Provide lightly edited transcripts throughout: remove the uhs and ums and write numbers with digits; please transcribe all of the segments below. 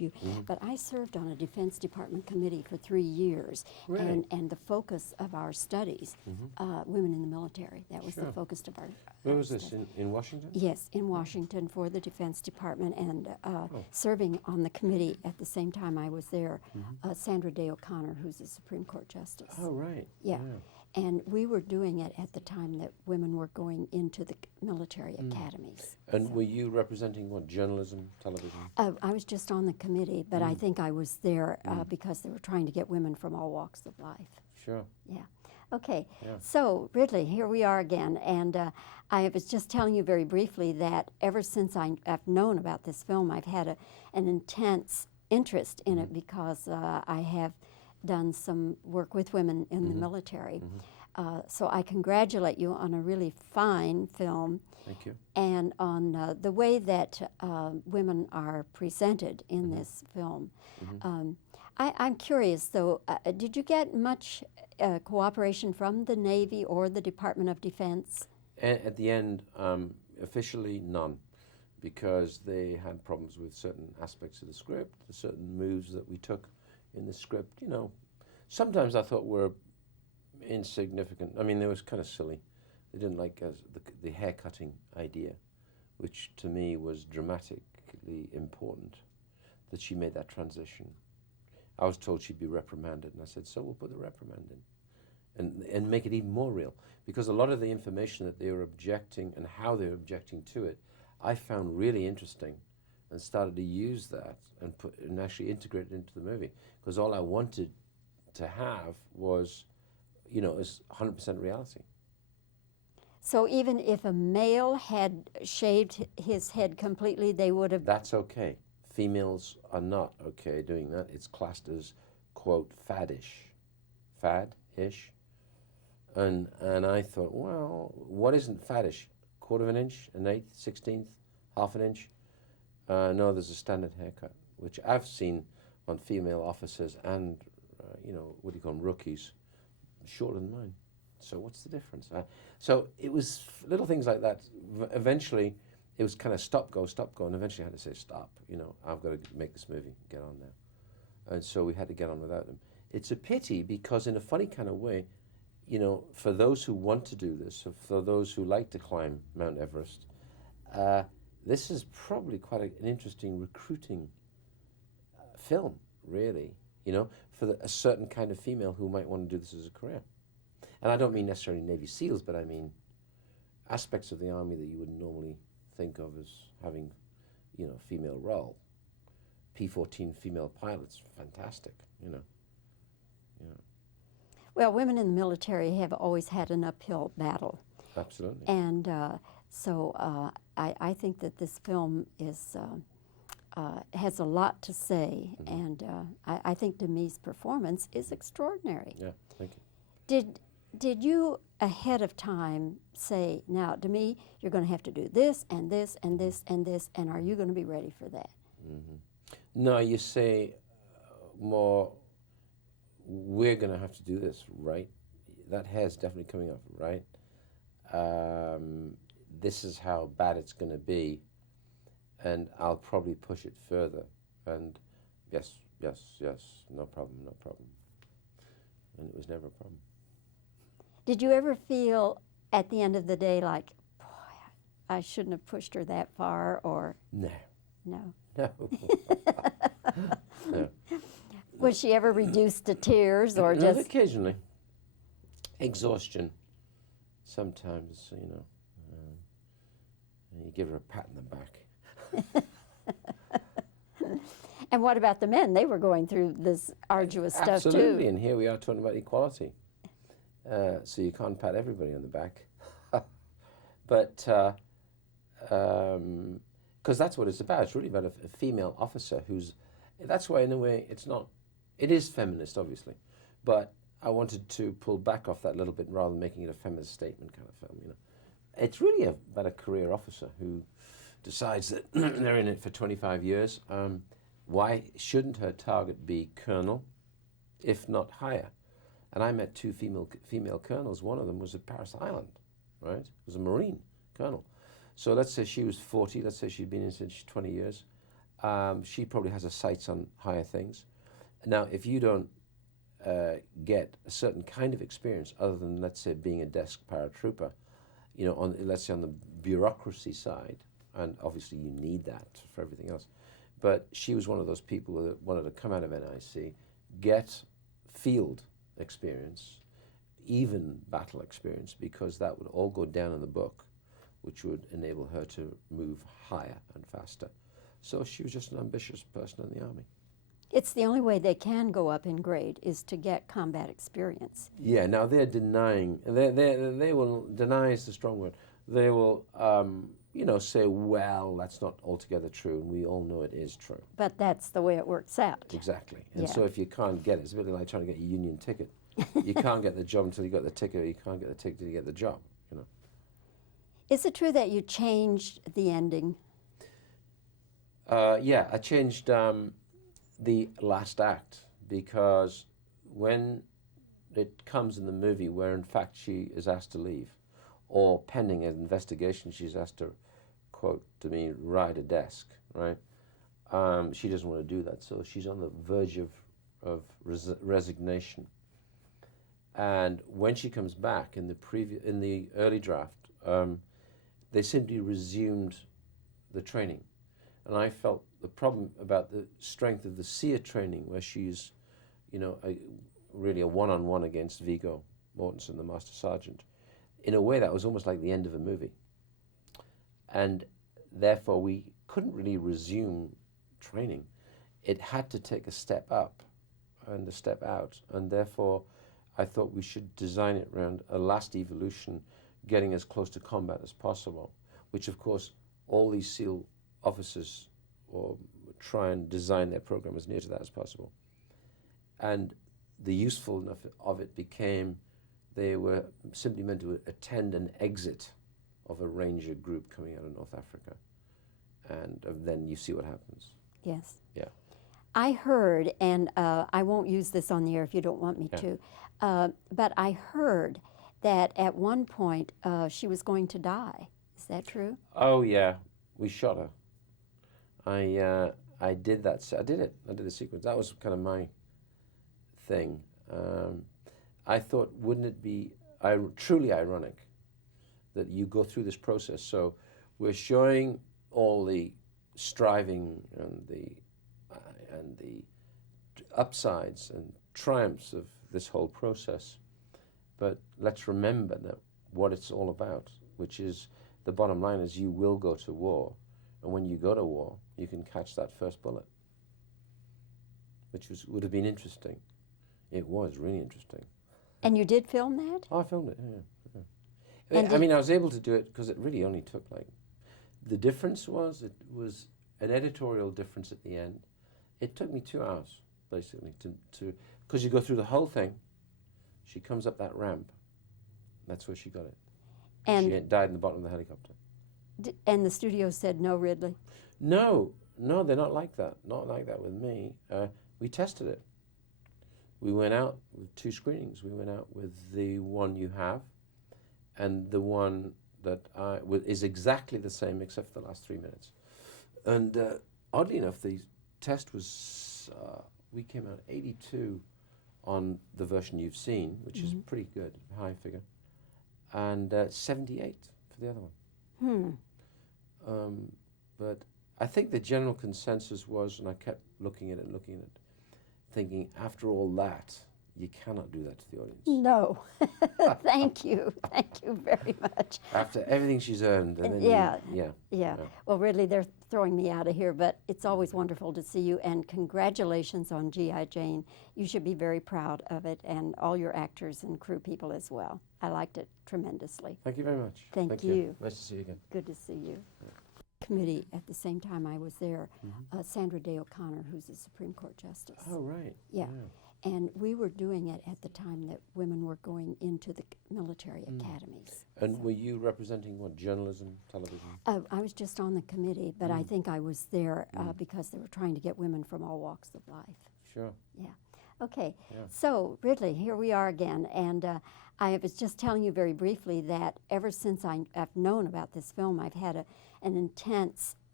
you, but I served on a Defense Department committee for 3 years, Really? and the focus of our studies, women in the military. That was the focus of our. Where was this, in Washington? Yes, in Washington for the Defense Department, and serving on the committee at the same time I was there, Sandra Day O'Connor, who's a Supreme Court Justice. Oh, right. Yeah. And we were doing it at the time that women were going into the military academies. And were you representing what, journalism, television? I was just on the committee, but I think I was there because they were trying to get women from all walks of life. Sure. Yeah. Okay. Yeah. So, Ridley, here we are again. And I was just telling you very briefly that ever since I've known about this film, I've had an intense interest in it because I have done some work with women in the military. So I congratulate you on a really fine film. Thank you. And on the way that women are presented in this film. I'm curious, though, did you get much cooperation from the Navy or the Department of Defense? At the end, officially none, because they had problems with certain aspects of the script, the certain moves that we took in the script. You know, sometimes I thought were insignificant. I mean, they was kind of silly. They didn't like the haircutting idea, which to me was dramatically important, that she made that transition. I was told she'd be reprimanded, and I said, so we'll put the reprimand in and make it even more real, because a lot of the information that they were objecting and how they were objecting to it, I found really interesting, and started to use that and actually integrate it into the movie, because all I wanted to have was, you know, is 100% reality. So even if a male had shaved his head completely, they would have... That's okay. Females are not okay doing that. It's classed as, quote, faddish. Fad-ish. And I thought, well, what isn't faddish? 1/4 of an inch, an eighth, 16th, half an inch? No, there's a standard haircut, which I've seen on female officers and, you know, what do you call them, rookies, shorter than mine. So what's the difference? So it was little things like that. Eventually, it was kind of stop, go, and eventually I had to say, stop, you know, I've got to make this movie, get on now. And so we had to get on without them. It's a pity because in a funny kind of way, you know, for those who want to do this, or for those who like to climb Mount Everest, this is probably quite an interesting recruiting film, really, you know, for a certain kind of female who might want to do this as a career. And I don't mean necessarily Navy SEALs, but I mean aspects of the Army that you would normally think of as having, you know, female role. P-14 female pilots, fantastic, you know. Yeah. Well, women in the military have always had an uphill battle. Absolutely. And so I think that this film is has a lot to say, and I think Demi's performance is extraordinary. Yeah, thank you. Did you ahead of time say, now, Demi, you're going to have to do this and this and this and this, and are you going to be ready for that? No, you say more, we're going to have to do this, right? That hair's definitely coming off, right? This is how bad it's going to be, and I'll probably push it further. And yes, no problem. And it was never a problem. Did you ever feel at the end of the day like, boy, I shouldn't have pushed her that far, or? No. No. No. No. Was she ever reduced to tears, or just? Occasionally. Exhaustion. Sometimes, you know, you give her a pat in the back. And what about the men? They were going through this arduous stuff too. Absolutely, and here we are talking about equality. So you can't pat everybody on the back. But, because that's what it's about. It's really about a female officer who's, that's why in a way it is feminist, obviously. But I wanted to pull back off that a little bit rather than making it a feminist statement kind of film, you know. It's really about a career officer who decides that they're in it for 25 years. Why shouldn't her target be colonel, if not higher? And I met two female colonels. One of them was at Paris Island, right? It was a Marine colonel. So let's say she was 40. Let's say she'd been in since 20 years. She probably has her sights on higher things. Now, if you don't get a certain kind of experience, other than, let's say, being a desk paratrooper, you know, on, let's say, on the bureaucracy side, and obviously you need that for everything else, but she was one of those people that wanted to come out of NIC, get field experience, even battle experience, because that would all go down in the book, which would enable her to move higher and faster. So she was just an ambitious person in the Army. It's the only way they can go up in grade is to get combat experience. Yeah, now they're denying, they will, deny is the strong word, they will, you know, say, well, that's not altogether true, and we all know it is true. But that's the way it works out. Exactly. And Yeah. so if you can't get it, it's a bit like trying to get a union ticket. You can't get the job until you got the ticket, or you can't get the ticket until you get the job, you know. Is it true that you changed the ending? Yeah, I changed the last act, because when it comes in the movie where in fact she is asked to leave, or pending an investigation she's asked to, quote to me, ride a desk, right? She doesn't want to do that, so she's on the verge of resignation. And when she comes back in the early draft, they simply resumed the training. And I felt the problem about the strength of the seer training, where she's, you know, really a one-on-one against Viggo Mortensen, the Master Sergeant. In a way, that was almost like the end of a movie. And therefore, we couldn't really resume training. It had to take a step up and a step out. And therefore, I thought we should design it around a last evolution, getting as close to combat as possible, which, of course, all these SEAL officers or try and design their program as near to that as possible. And the usefulness of it became they were simply meant to attend an exit of a ranger group coming out of North Africa. And then you see what happens. Yes. Yeah. I heard, and I won't use this on the air if you don't want me Yeah. to, but I heard that at one point she was going to die. Is that true? Oh yeah, we shot her. I did that. I did the sequence. That was kind of my thing. I thought, wouldn't it be truly ironic that you go through this process? So we're showing all the striving and the upsides and triumphs of this whole process, but let's remember that what it's all about, which is the bottom line is you will go to war, and when you go to war, you can catch that first bullet, which would have been interesting. It was really interesting. And you did film that? Oh, I filmed it, yeah. And I mean, I was able to do it because it really only took the difference was, it was an editorial difference at the end. It took me 2 hours, basically, because you go through the whole thing. She comes up that ramp. That's where she got it. And she died in the bottom of the helicopter. And the studio said no, Ridley? No, they're not like that. Not like that with me. We tested it. We went out with 2 screenings. We went out with the one you have and the one that is exactly the same except for the last 3 minutes. And oddly enough, the test was, we came out 82 on the version you've seen, which is pretty good, high figure, and 78 for the other one. But I think the general consensus was, and I kept looking at it, thinking, after all that, you cannot do that to the audience. No. Thank you very much. After everything she's earned. And then Yeah. Well, Ridley, they're throwing me out of here, but it's always wonderful to see you, and congratulations on G.I. Jane. You should be very proud of it, and all your actors and crew people as well. I liked it tremendously. Thank you very much. Thank you. Nice to see you again. Good to see you. Committee at the same time I was there, Sandra Day O'Connor, who's a Supreme Court Justice. Oh, right. Yeah. And we were doing it at the time that women were going into the military academies. And were you representing what, journalism, television? I was just on the committee, but I think I was there because they were trying to get women from all walks of life. Sure. Yeah. Okay. Yeah. So, Ridley, here we are again. And I was just telling you very briefly that ever since I've known about this film, I've had an intense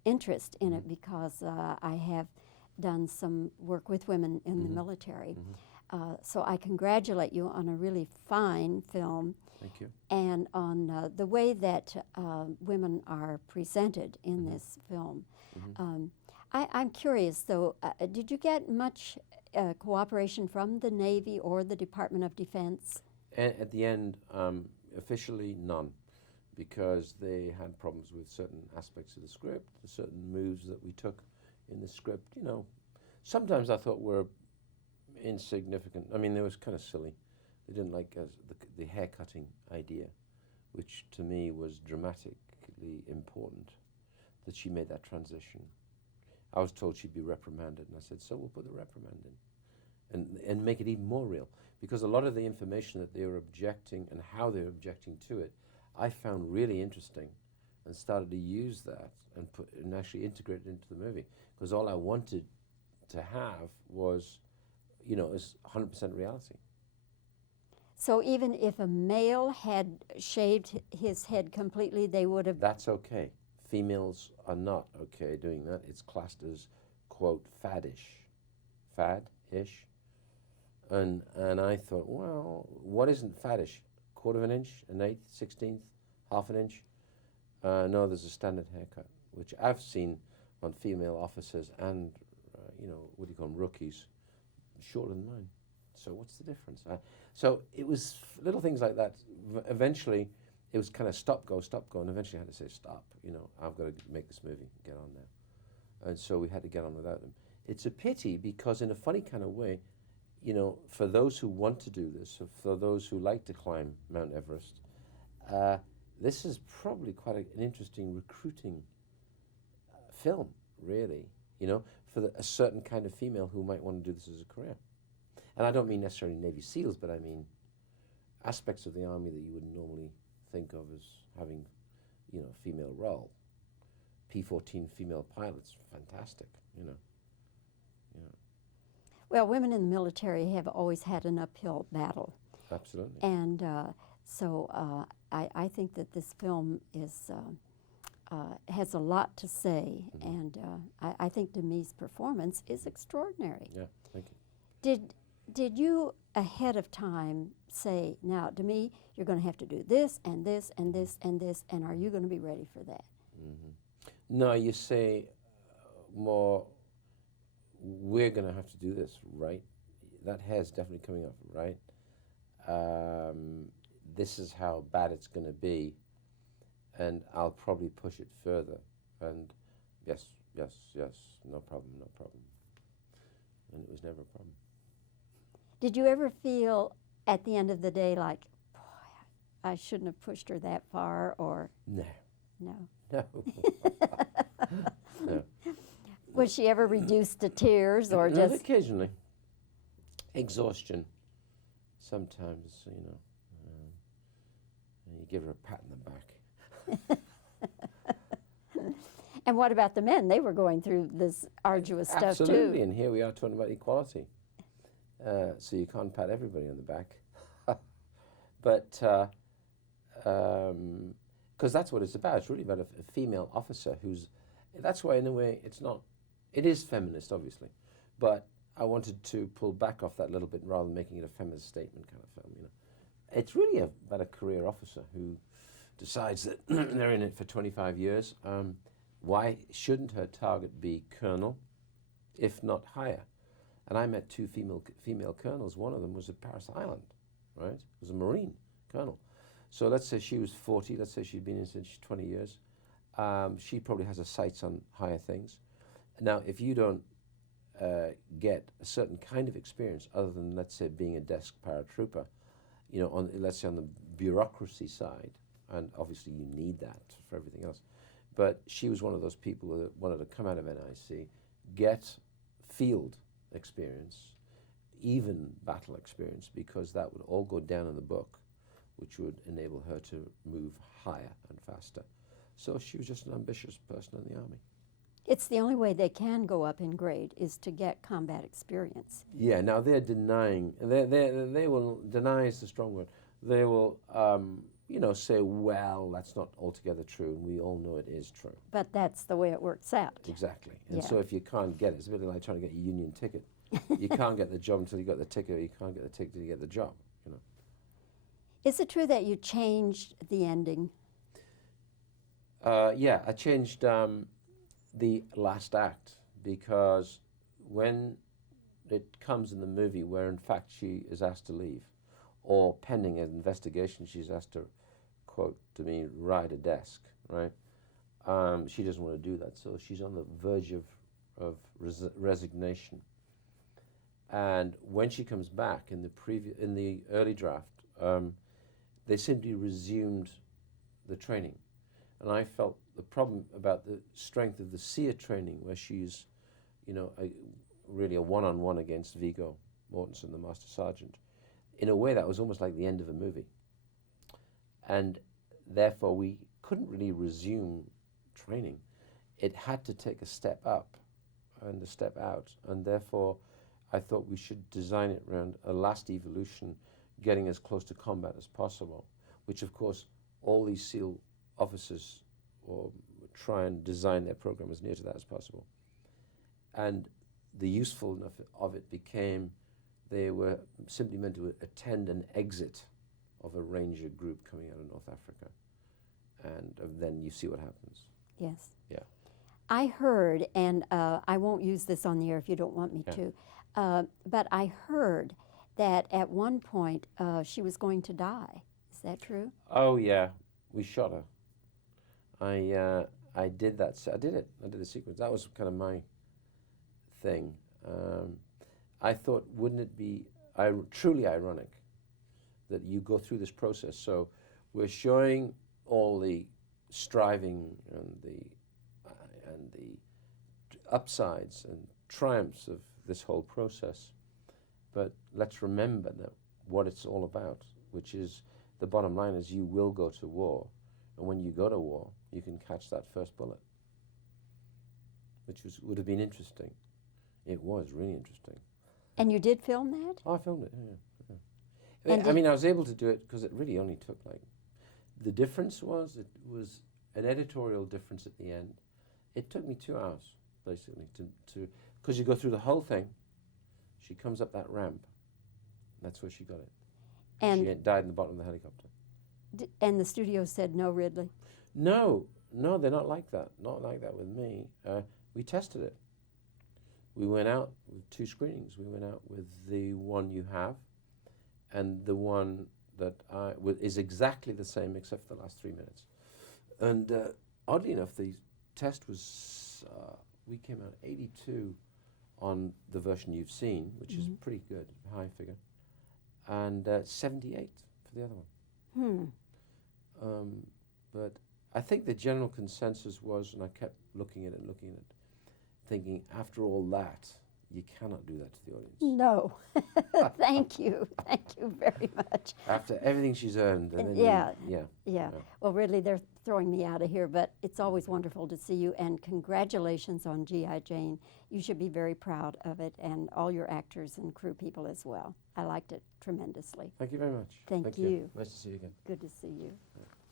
interest in it because I have done some work with women in the military. So I congratulate you on a really fine film. Thank you. And on the way that women are presented in this film. I'm curious, though, did you get much cooperation from the Navy or the Department of Defense? At the end, officially none, because they had problems with certain aspects of the script, certain moves that we took in the script. You know, sometimes I thought were insignificant. I mean, they was kind of silly. They didn't like the haircutting idea, which to me was dramatically important, that she made that transition. I was told she'd be reprimanded, and I said, so we'll put the reprimand in and make it even more real. Because a lot of the information that they were objecting and how they were objecting to it, I found really interesting and started to use that and actually integrate it into the movie. Because all I wanted to have was, you know, is 100% reality. So even if a male had shaved his head completely, they would have... That's okay. Females are not okay doing that. It's classed as, quote, faddish. Fad-ish. And I thought, well, what isn't faddish? Quarter of an inch, an eighth, 16th, half an inch? No, there's a standard haircut, which I've seen on female officers and, you know, what do you call them, rookies, shorter than mine. So what's the difference? So it was little things like that. Eventually, it was kind of stop, go, and eventually I had to say, stop, you know, I've got to make this movie, get on now. And so we had to get on without them. It's a pity because in a funny kind of way, you know, for those who want to do this, or for those who like to climb Mount Everest, this is probably quite an interesting recruiting film, really, you know, for a certain kind of female who might want to do this as a career. And I don't mean necessarily Navy SEALs, but I mean aspects of the Army that you would normally think of as having, you know, female role. P-14 female pilots, fantastic, you know. Well, women in the military have always had an uphill battle. Absolutely. And so I think that this film is has a lot to say, and I think Demi's performance is extraordinary. Yeah, thank you. Did you ahead of time say, now, Demi, you're going to have to do this and this and this and this, and are you going to be ready for that? No, you say more, we're going to have to do this, right? That hair's definitely coming off, right? This is how bad it's going to be, and I'll probably push it further. And yes, no problem. And it was never a problem. Did you ever feel at the end of the day like, boy, I shouldn't have pushed her that far, or? No. No. No. No. Was she ever reduced to tears, or just? Occasionally. Exhaustion. Sometimes, you know, you give her a pat in the back. And what about the men? They were going through this arduous stuff too. Absolutely, and here we are talking about equality. So you can't pat everybody on the back. But, because that's what it's about. It's really about a female officer who's, that's why in a way it's not, it is feminist obviously, but I wanted to pull back off that a little bit rather than making it a feminist statement kind of film, you know. It's really about a career officer who decides that they're in it for 25 years. Why shouldn't her target be colonel, if not higher? And I met two female colonels. One of them was at Paris Island, right? It was a Marine colonel. So let's say she was 40. Let's say she'd been in since 20 years. She probably has her sights on higher things. Now, if you don't get a certain kind of experience other than, let's say, being a desk paratrooper, you know, let's say on the bureaucracy side, and obviously you need that for everything else, but she was one of those people that wanted to come out of NIC, get field experience, even battle experience, because that would all go down in the book, which would enable her to move higher and faster. So she was just an ambitious person in the Army. It's the only way they can go up in grade is to get combat experience. Yeah, now they're denying, they will, deny is the strong word, they will, you know, say, well, that's not altogether true, and we all know it is true. But that's the way it works out. Exactly. And Yeah. so if you can't get it, it's a bit like trying to get a union ticket. You can't get the job until you got the ticket, or you can't get the ticket until you get the job, you know. Is it true that you changed the ending? Yeah, I changed the last act, because when it comes in the movie where in fact she is asked to leave, or pending an investigation, she's asked to, quote to me, ride a desk, right? She doesn't want to do that, so she's on the verge of resignation. And when she comes back in the early draft, they simply resumed the training. And I felt the problem about the strength of the seer training, where she's, you know, really a one-on-one against Viggo Mortensen, the Master Sergeant. In a way, that was almost like the end of a movie. And therefore, we couldn't really resume training. It had to take a step up and a step out. And therefore, I thought we should design it around a last evolution, getting as close to combat as possible, which, of course, all these SEAL officers or try and design their program as near to that as possible. And the usefulness of it became they were simply meant to attend an exit of a ranger group coming out of North Africa. And then you see what happens. Yes. Yeah. I heard, and I won't use this on the air if you don't want me Yeah. to, but I heard that at one point she was going to die. Is that true? Oh yeah, we shot her. I did that. I did it. I did the sequence. That was kind of my thing. I thought, wouldn't it be truly ironic that you go through this process? So we're showing all the striving and the upsides and triumphs of this whole process, but let's remember that what it's all about, which is the bottom line is you will go to war, and when you go to war, you can catch that first bullet, which would have been interesting. It was really interesting. And you did film that? Oh, I filmed it, yeah. And I mean, I was able to do it because it really only took the difference was, it was an editorial difference at the end. It took me 2 hours, basically, because you go through the whole thing. She comes up that ramp. That's where she got it. And she died in the bottom of the helicopter. and the studio said no, Ridley. No, they're not like that. Not like that with me. We tested it. We went out with 2 screenings. We went out with the one you have, and the one that is exactly the same except for the last 3 minutes. And oddly enough, the test was, we came out 82 on the version you've seen, which is pretty good, high figure, and 78 for the other one. But I think the general consensus was, and I kept looking at it, thinking, after all that, you cannot do that to the audience. No. Thank you. Thank you very much. After everything she's earned. And then Yeah. Well, Ridley, they're throwing me out of here, but it's always wonderful to see you, and congratulations on G.I. Jane. You should be very proud of it, and all your actors and crew people as well. I liked it tremendously. Thank you very much. Thank you. Nice to see you again. Good to see you.